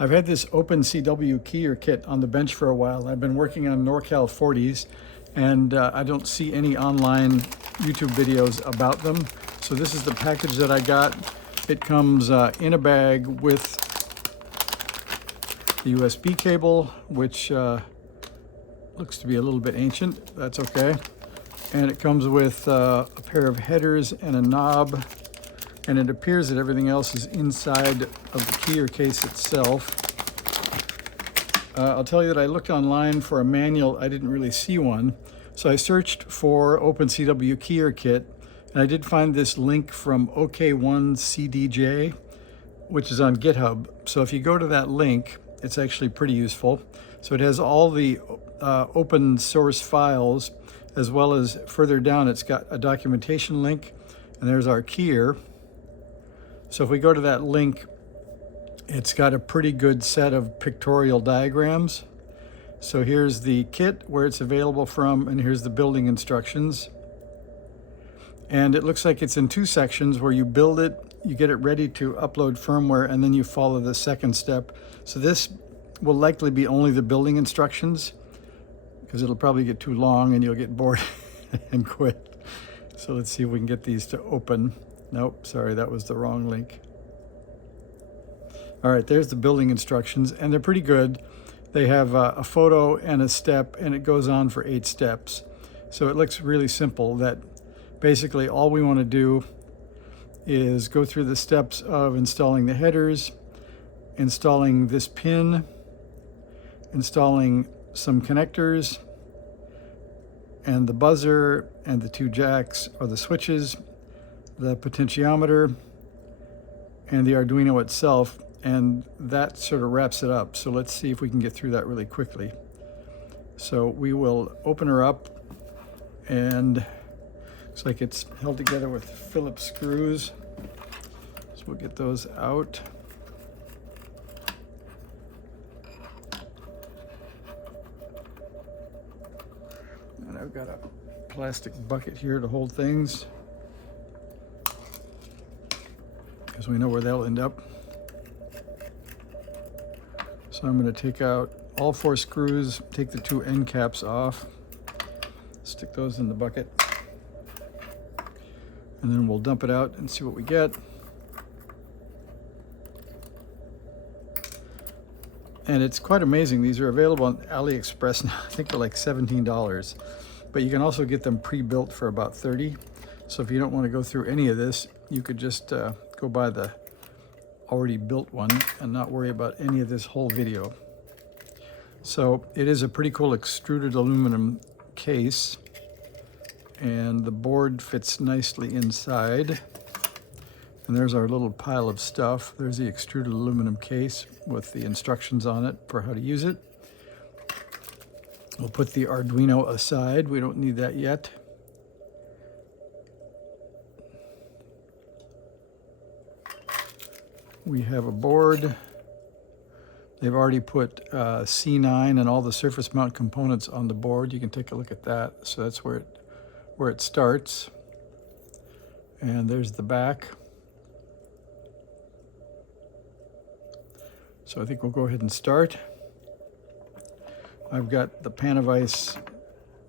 I've had this OpenCW keyer kit on the bench for a while. I've been working on NorCal 40s, and I don't see any online YouTube videos about them. So this is the package that I got. It comes in a bag with the USB cable, which looks to be a little bit ancient. That's okay. And it comes with a pair of headers and a knob. And it appears that everything else is inside of the keyer case itself. I'll tell you that I looked online for a manual. I didn't really see one. So I searched for OpenCW keyer kit, and I did find this link from OK1CDJ, which is on GitHub. So if you go to that link, it's actually pretty useful. So it has all the open source files, as well as further down, it's got a documentation link, and there's our keyer. So if we go to that link, it's got a pretty good set of pictorial diagrams. So here's the kit, where it's available from, and here's the building instructions. And it looks like it's in two sections where you build it, you get it ready to upload firmware, and then you follow the second step. So this will likely be only the building instructions, because it'll probably get too long and you'll get bored and quit. So let's see if we can get these to open. Nope, sorry, that was the wrong link. All right, there's the building instructions, and they're pretty good. They have a photo and a step, and it goes on for 8 steps. So it looks really simple, that basically all we want to do is go through the steps of installing the headers, installing this pin, installing some connectors, and the buzzer, and the 2 jacks or the switches, the potentiometer, and the Arduino itself, and that sort of wraps it up. So let's see if we can get through that really quickly. So we will open her up, and looks like it's held together with Phillips screws. So we'll get those out. And I've got a plastic bucket here to hold things, because we know where they'll end up. So I'm going to take out all 4 screws, take the 2 end caps off, stick those in the bucket, and then we'll dump it out and see what we get. And it's quite amazing. These are available on AliExpress now. I think they're like $17, but you can also get them pre-built for about $30. So if you don't want to go through any of this, you could just go buy the already built one and not worry about any of this whole video. So it is a pretty cool extruded aluminum case, and the board fits nicely inside. And there's our little pile of stuff. There's the extruded aluminum case with the instructions on it for how to use it. We'll put the Arduino aside. We don't need that yet. We have a board. They've already put C9 and all the surface mount components on the board. You can take a look at that. So that's where it starts. And there's the back. So I think we'll go ahead and start. I've got the pan of ice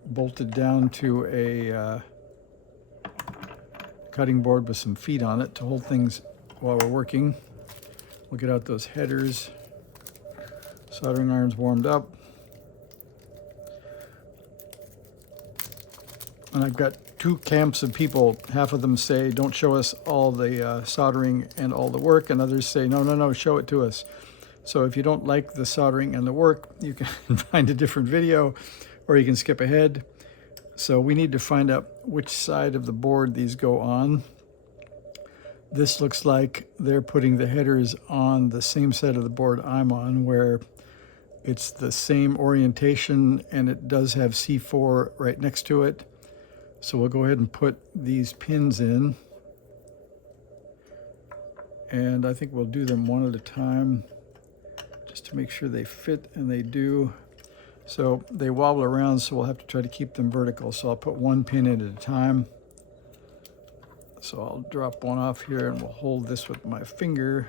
bolted down to a cutting board with some feet on it to hold things while we're working. We'll get out those headers. Soldering iron's warmed up. And I've got 2 camps of people. Half of them say, don't show us all the soldering and all the work, and others say, no, no, no, show it to us. So if you don't like the soldering and the work, you can find a different video, or you can skip ahead. So we need to find out which side of the board these go on. This looks like they're putting the headers on the same side of the board I'm on, where it's the same orientation, and it does have C4 right next to it. So we'll go ahead and put these pins in. And I think we'll do them one at a time, just to make sure they fit, and they do. So they wobble around, so we'll have to try to keep them vertical. So I'll put 1 pin in at a time. So I'll drop one off here, and we'll hold this with my finger.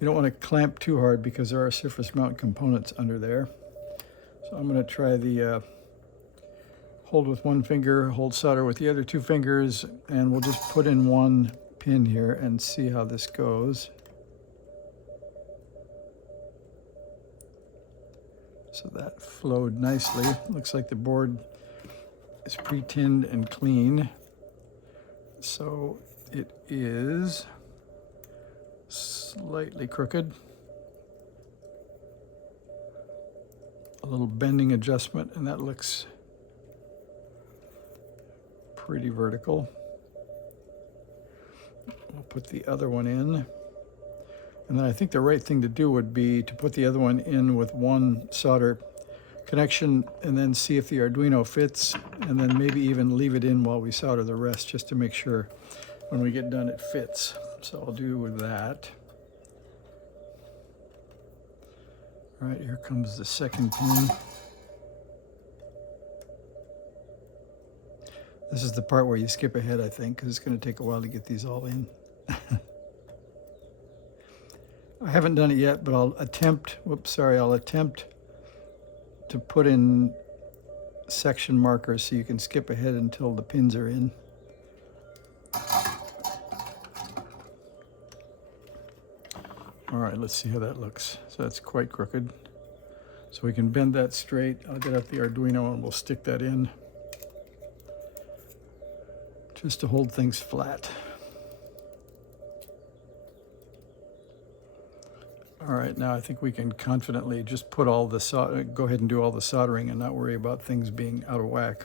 You don't want to clamp too hard because there are surface mount components under there. So I'm going to try the hold with one finger, hold solder with the other two fingers, and we'll just put in one pin here and see how this goes. So that flowed nicely. Looks like the board is pre-tinned and clean. So it is slightly crooked. A little bending adjustment, and that looks pretty vertical. We'll put the other one in. And then I think the right thing to do would be to put the other one in with one solder connection and then see if the Arduino fits, and then maybe even leave it in while we solder the rest just to make sure when we get done it fits. So I'll do that. All right, here comes the second pin. This is the part where you skip ahead, I think, because it's going to take a while to get these all in. I haven't done it yet, but I'll attempt to put in section markers so you can skip ahead until the pins are in. All right, let's see how that looks. So that's quite crooked. So we can bend that straight. I'll get out the Arduino and we'll stick that in just to hold things flat. All right, now I think we can confidently just put all the go ahead and do all the soldering and not worry about things being out of whack.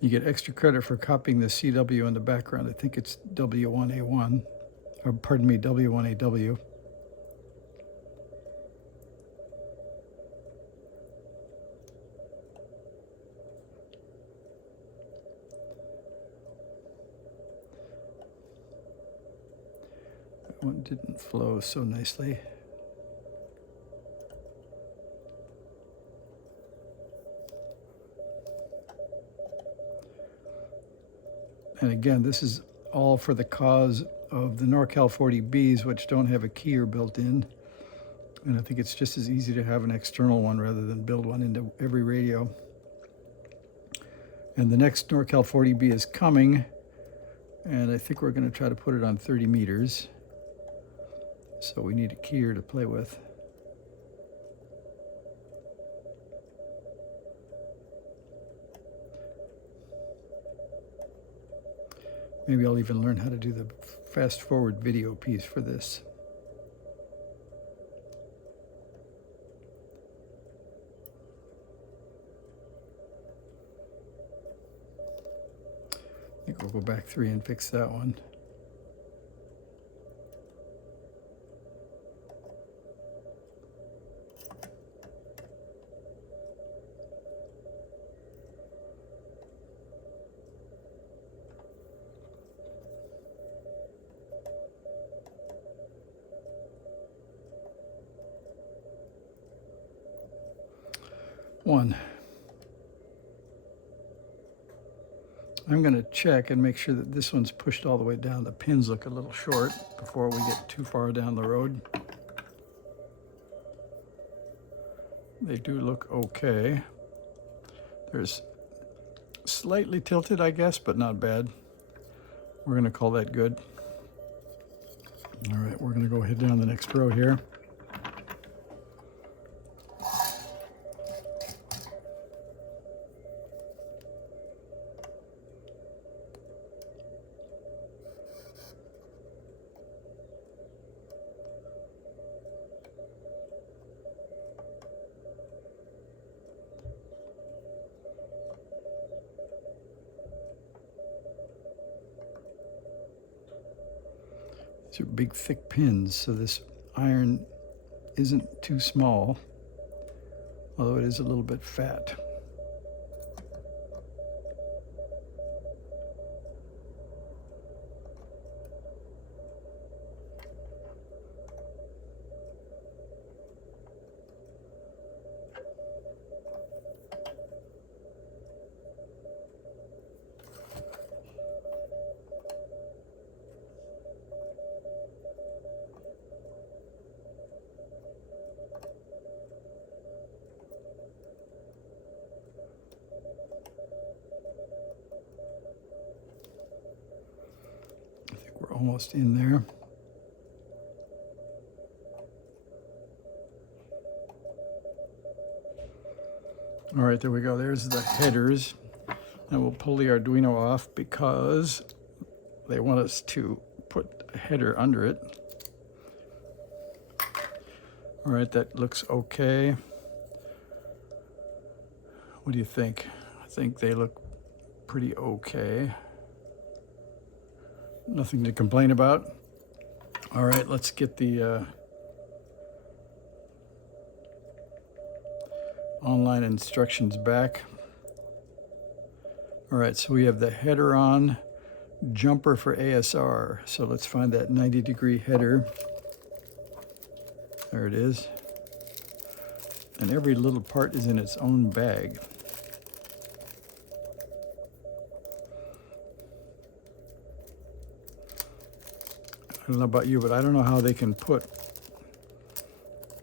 You get extra credit for copying the CW in the background. I think it's W1A1, or pardon me, W1AW. That one didn't flow so nicely. And again, this is all for the cause of the NorCal 40Bs, which don't have a keyer built in. And I think it's just as easy to have an external one rather than build one into every radio. And the next NorCal 40B is coming, and I think we're going to try to put it on 30 meters. So we need a keyer to play with. Maybe I'll even learn how to do the fast forward video piece for this. I think we'll go back 3 and fix that one. One. I'm going to check and make sure that this one's pushed all the way down. The pins look a little short before we get too far down the road. They do look okay. There's slightly tilted, I guess, but not bad. We're going to call that good. All right, we're going to go ahead down the next row here. These are big, thick pins, so this iron isn't too small, although it is a little bit fat. almost in there. All right, there we go. There's the headers. Now we'll pull the Arduino off because they want us to put a header under it. All right, that looks okay. What do you think? I think they look pretty okay. Nothing to complain about. All right, let's get the online instructions back. All right, so we have the header on, jumper for ASR. So let's find that 90-degree header. There it is. And every little part is in its own bag. I don't know about you, but I don't know how they can put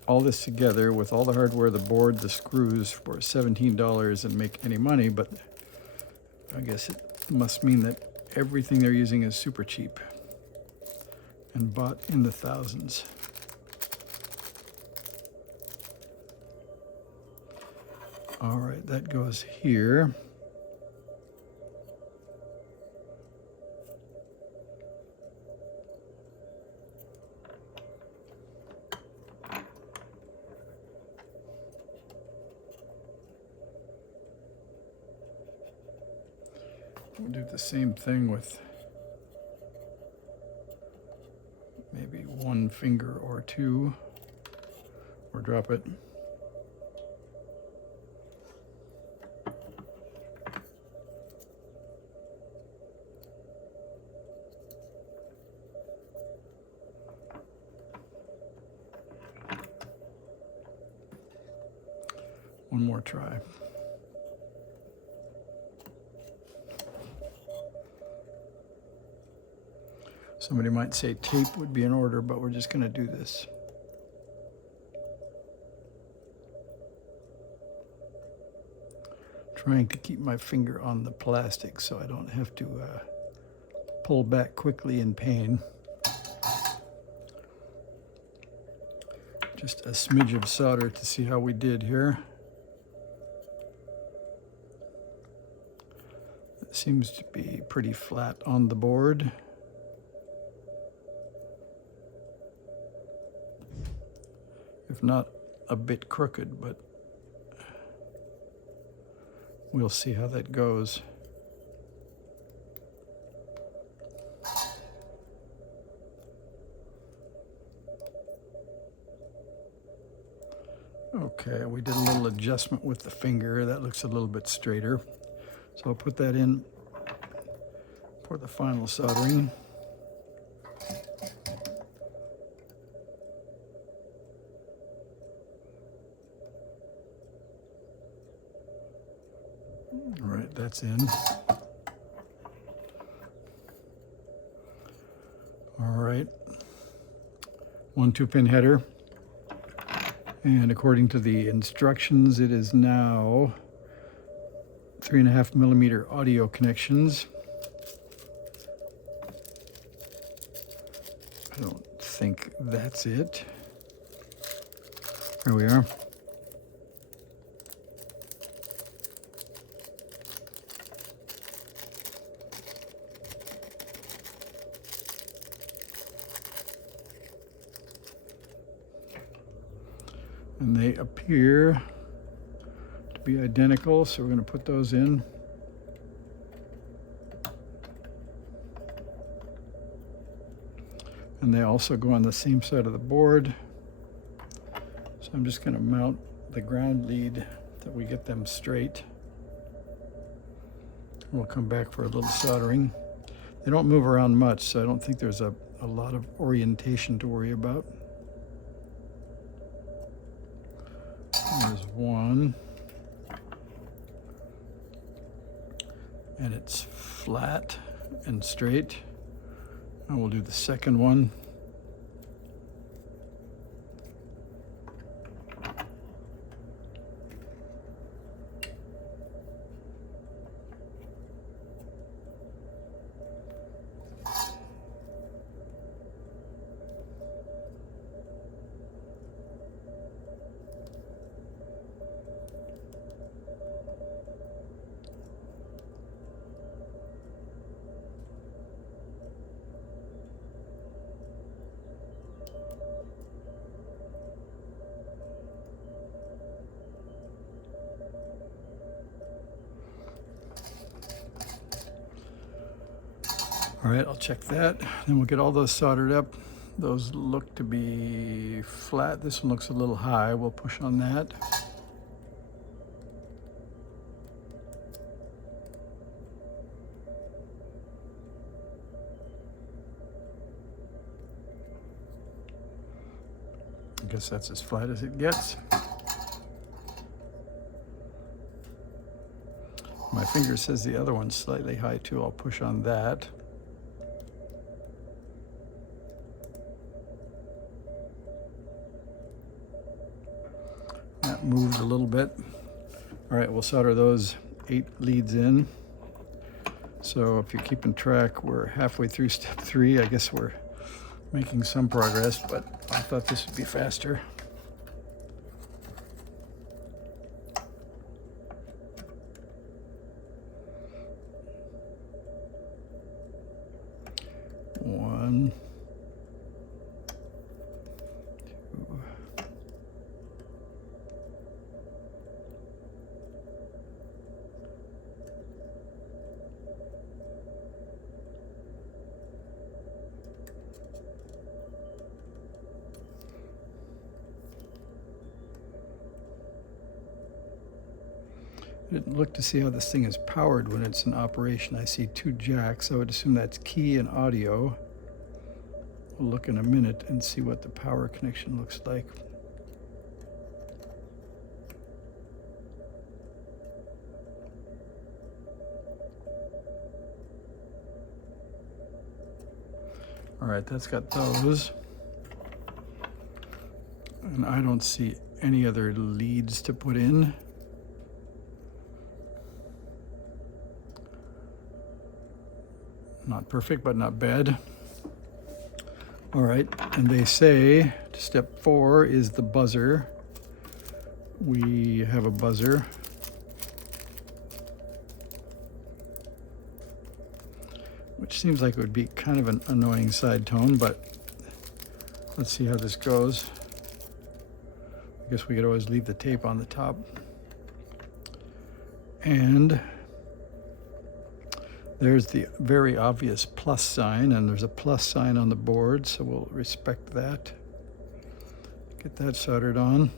all this together with all the hardware, the board, the screws for $17 and make any money, but I guess it must mean that everything they're using is super cheap and bought in the thousands. All right, that goes here. We'll do the same thing with maybe one finger or two, or drop it. One more try. Somebody might say tape would be in order, but we're just going to do this. Trying to keep my finger on the plastic so I don't have to pull back quickly in pain. Just a smidge of solder to see how we did here. It seems to be pretty flat on the board. If not a bit crooked, but we'll see how that goes. Okay, we did a little adjustment with the finger. That looks a little bit straighter. So I'll put that in for the final soldering. All right, that's in. All right, 1 2-pin header. And according to the instructions, it is now 3.5 millimeter audio connections. I don't think that's it. There we are. And they appear to be identical, so we're going to put those in. And they also go on the same side of the board. So I'm just going to mount the ground lead that we get them straight. We'll come back for a little soldering. They don't move around much, so I don't think there's a lot of orientation to worry about. There's one, and it's flat and straight. And we'll do the second one. All right, I'll check that. Then we'll get all those soldered up. Those look to be flat. This one looks a little high. We'll push on that. I guess that's as flat as it gets. My finger says the other one's slightly high too. I'll push on that. That moved a little bit. All right, we'll solder those 8 leads in. So if you're keeping track, we're halfway through step 3. I guess we're making some progress, but I thought this would be faster. One, two. I didn't look to see how this thing is powered when it's in operation. I see 2 jacks. I would assume that's key and audio. We'll look in a minute and see what the power connection looks like. All right, that's got those. And I don't see any other leads to put in. Not perfect, but not bad. All right, and they say step 4 is the buzzer. We have a buzzer. Which seems like it would be kind of an annoying side tone, but let's see how this goes. I guess we could always leave the tape on the top. And there's the very obvious plus sign, and there's a plus sign on the board, so we'll respect that. Get that soldered on.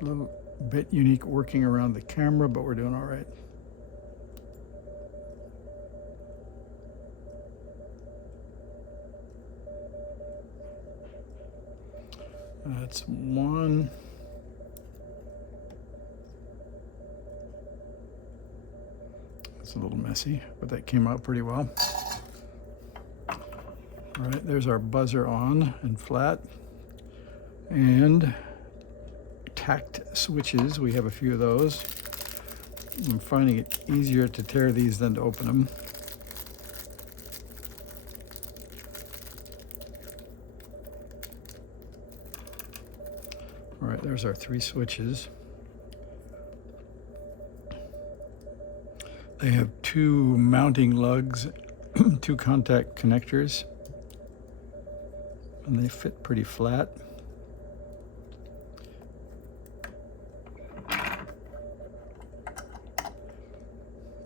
A little bit unique working around the camera, but we're doing all right. That's one. It's a little messy, but that came out pretty well. All right, there's our buzzer on and flat. And tacked switches, we have a few of those. I'm finding it easier to tear these than to open them. All right, there's our 3 switches. They have 2 mounting lugs, 2 contact connectors, and they fit pretty flat.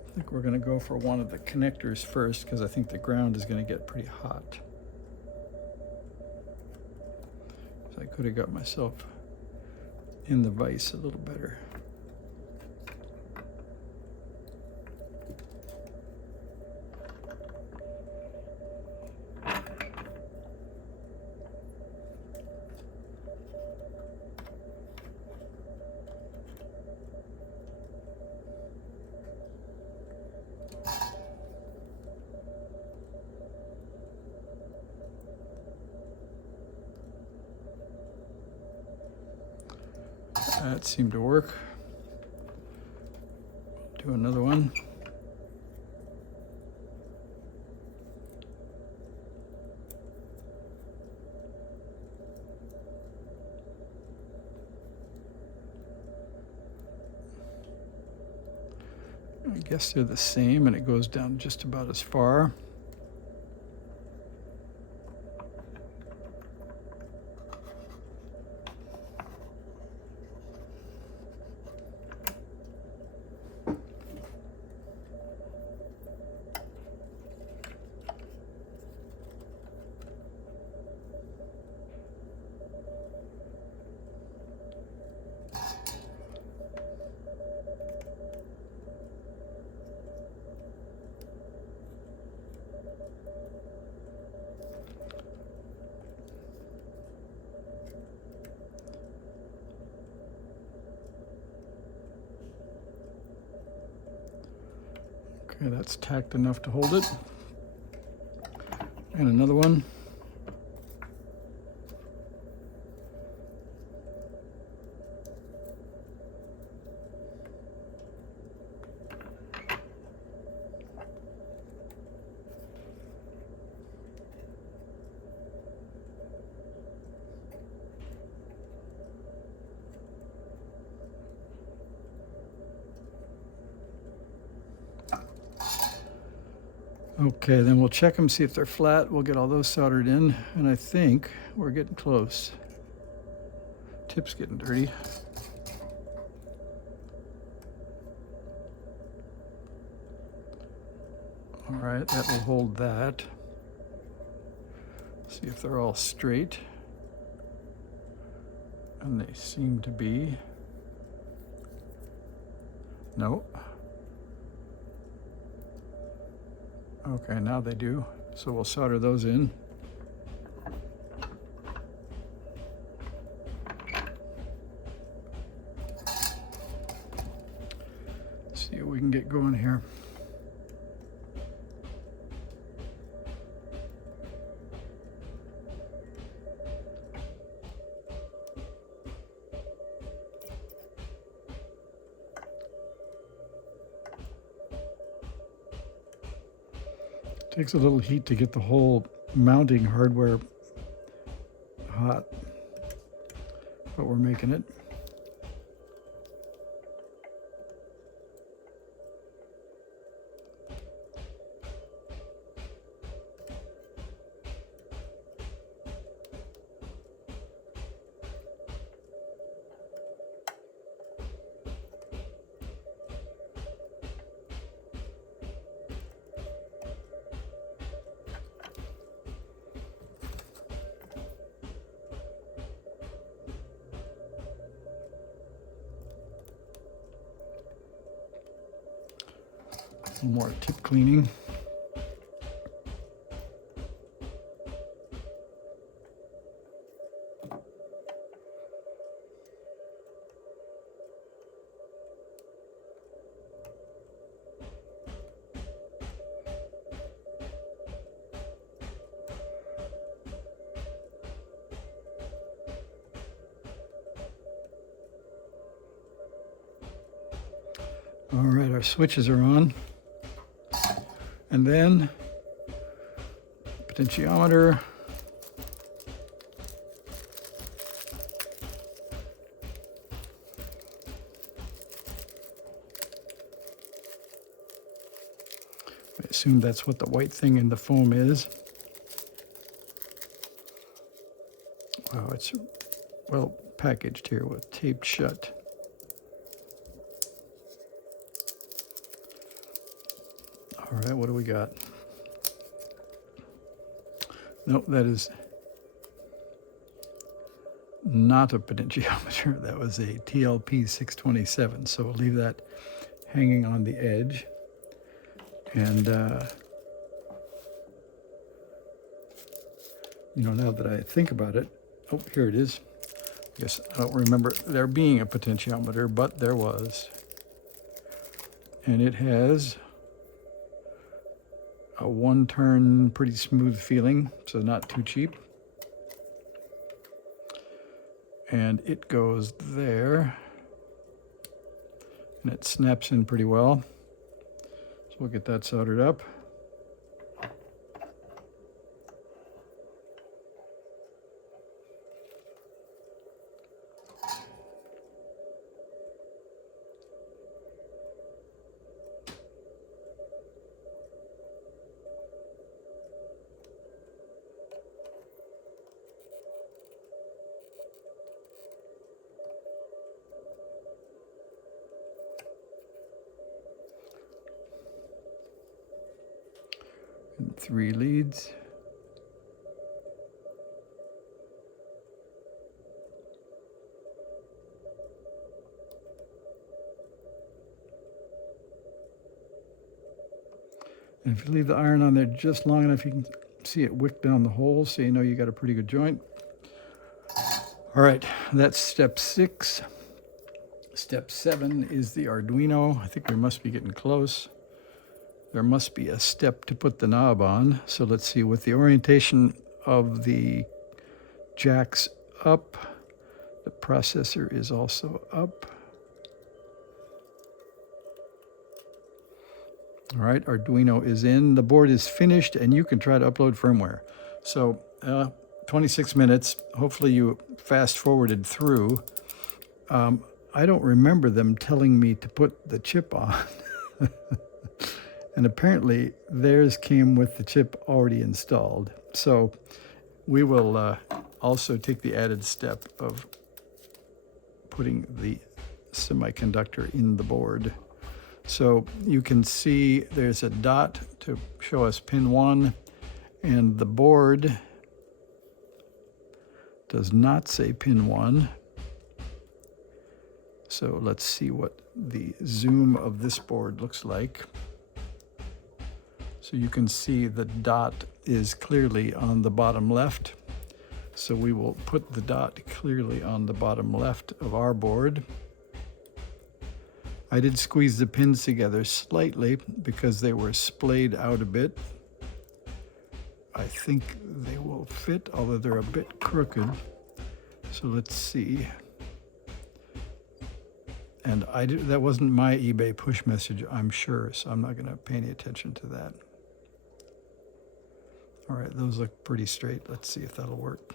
I think we're going to go for one of the connectors first because I think the ground is going to get pretty hot. So I could have got myself in the vise a little better. That seemed to work. Do another one. I guess they're the same, and it goes down just about as far. Okay, that's tacked enough to hold it. And another one. Okay, then we'll check them, see if they're flat. We'll get all those soldered in, and I think we're getting close. Tip's getting dirty. All right, that will hold that. See if they're all straight. And they seem to be. No. Okay, now they do. So we'll solder those in. See what we can get going here. Takes a little heat to get the whole mounting hardware hot, but we're making it. More tip cleaning. All right, our switches are on. And then potentiometer. I assume that's what the white thing in the foam is. Wow, it's well packaged here with taped shut. All right, what do we got? Nope, that is not a potentiometer. That was a TLP 627. So we'll leave that hanging on the edge. And, you know, now that I think about it, oh, here it is. I guess I don't remember there being a potentiometer, but there was. And it has a one-turn, pretty smooth feeling, so not too cheap. And it goes there, and it snaps in pretty well. So we'll get that soldered up. 3 leads. And if you leave the iron on there just long enough, you can see it wick down the hole, so you know you got a pretty good joint. All right, that's step 6. Step 7 is the Arduino. I think we must be getting close. There must be a step to put the knob on. So let's see, with the orientation of the jacks up, the processor is also up. All right, Arduino is in. The board is finished, and you can try to upload firmware. So 26 minutes. Hopefully you fast forwarded through. I don't remember them telling me to put the chip on. And apparently theirs came with the chip already installed. So we will also take the added step of putting the semiconductor in the board. So you can see there's a dot to show us pin 1, and the board does not say pin 1. So let's see what the zoom of this board looks like. So you can see the dot is clearly on the bottom left. So we will put the dot clearly on the bottom left of our board. I did squeeze the pins together slightly because they were splayed out a bit. I think they will fit, although they're a bit crooked. So let's see. And that wasn't my eBay push message, I'm sure, so I'm not going to pay any attention to that. All right, those look pretty straight. Let's see if that'll work.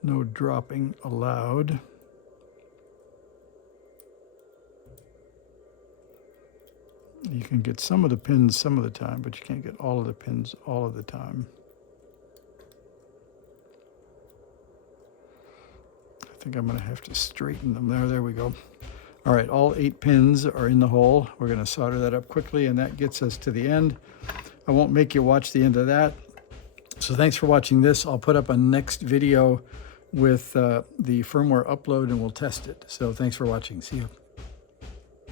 No dropping allowed. You can get some of the pins some of the time, but you can't get all of the pins all of the time. I think I'm going to have to straighten them there. There we go. All right, all 8 pins are in the hole. We're going to solder that up quickly, and that gets us to the end. I won't make you watch the end of that. So thanks for watching this. I'll put up a next video with the firmware upload, and we'll test it. So thanks for watching. See you.